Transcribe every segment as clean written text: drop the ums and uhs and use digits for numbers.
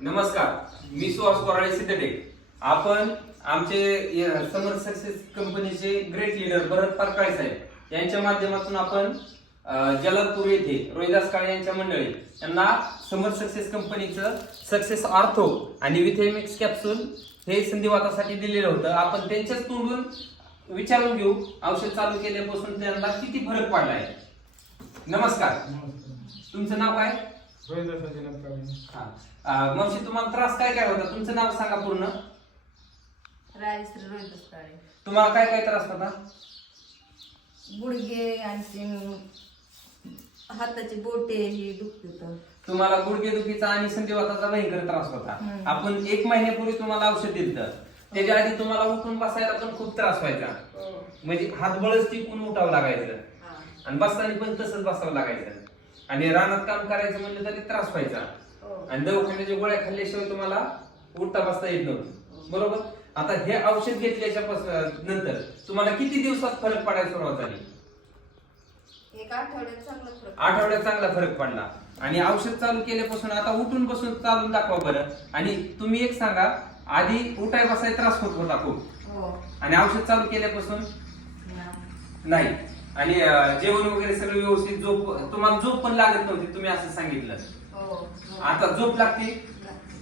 नमस्कार, मी सुहास कोराळे सिद्धटेक. आपण आमचे समर सक्सेस कंपनीचे ग्रेट लीडर भरत पारकाळे साहेब यांच्या माध्यमातून आपण जलालपूर येथे रोहिदास काळे यांच्या मंडळी यांना समर सक्सेस कंपनीचं सक्सेस आर्थो आणि विथेमिक्स कॅप्सूल हे संधिवातासाठी दिलेलं होतं. आपण त्यांच्याच तोंडून विचारून घेऊ औषध चालू केल्यापासून त्यांना किती फरक पडलाय. नमस्कार, तुमचं नाव काय? मावशी, तुम्हाला त्रास काय काय होता? तुमचं नाव सांगा पूर्ण. राजश्री रोहिदास काळे. तुम्हाला काय काय त्रास होता? गुडघे आणि हाताची बोटे ही दुखत होतं. तुम्हाला गुडघेदुखीचा आणि संधिवाताचा भयंकर त्रास होता. आपण 1 महिन्यापूर्वी तुम्हाला औषध दिलं. त्याच्या आधी तुम्हाला उठून बसायला पण खूप त्रास व्हायचा. म्हणजे हात बळच टिकून उठावं लागायचं आणि बसताना पण तसंच बसावं लागायचं आणि रानात काम करायचं म्हणलं तरी त्रास व्हायचा आणि दवाखान्याच्या गोळ्या खाल्ल्याशिवाय तुम्हाला उठता बसता येत नव्हतं. बरोबर. आता हे औषध घेतल्याच्या नंतर तुम्हाला किती दिवसात फरक पडायला सुरुवात झाली? 1 आठवड्यात चांगला फरक. आठवड्यात चांगला फरक पडला. आणि औषध चालू केल्यापासून आता उठून बसून चालून दाखवा बरं. आणि तुम्ही एक सांगा, आधी उठाय बसाय त्रास होत होता खूप आणि औषध चालू केल्यापासून नाही. आणि जेवण वगैरे सगळं व्यवस्थित, तुम्हाला झोप पण लागत नव्हती, तुम्ही असं सांगितलं. आता झोप लागते,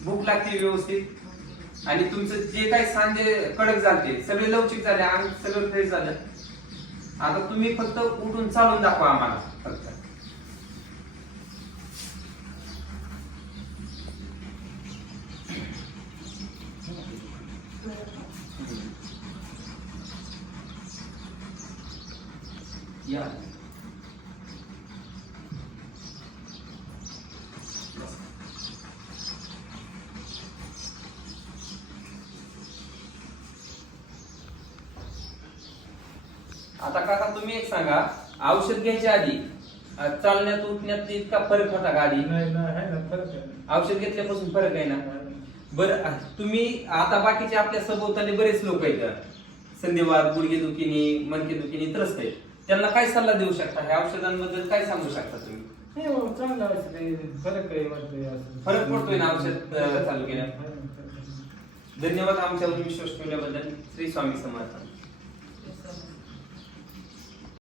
भूक लागते व्यवस्थित आणि तुमचं जे काही सांधे कडक झाले सगळे लवचिक झाले, अंग सगळं फ्रेश झालं. आता तुम्ही फक्त उठून चालून दाखवा आम्हाला फक्त. या आता काका, तुम्ही एक सांगा, औषध घ्यायच्या आधी चालण्यात उठण्यात इतका फरक होता का आधी? औषध घेतल्यापासून फरक आहे ना? बरं, तुम्ही आता बाकीचे आपल्या सभोवताली बरेच लोक आहेत संधिवात, गुडघेदुखीने, मणकेदुखीने त्रस्त आहेत. त्यांना काय सल्ला देऊ शकता? ह्या औषधांबद्दल काय सांगू शकता तुम्ही? फरक पडतोय ना औषध चालू केल्यावर? धन्यवाद आमच्यावर विश्वास ठेवल्याबद्दल. श्री स्वामी समर्थ.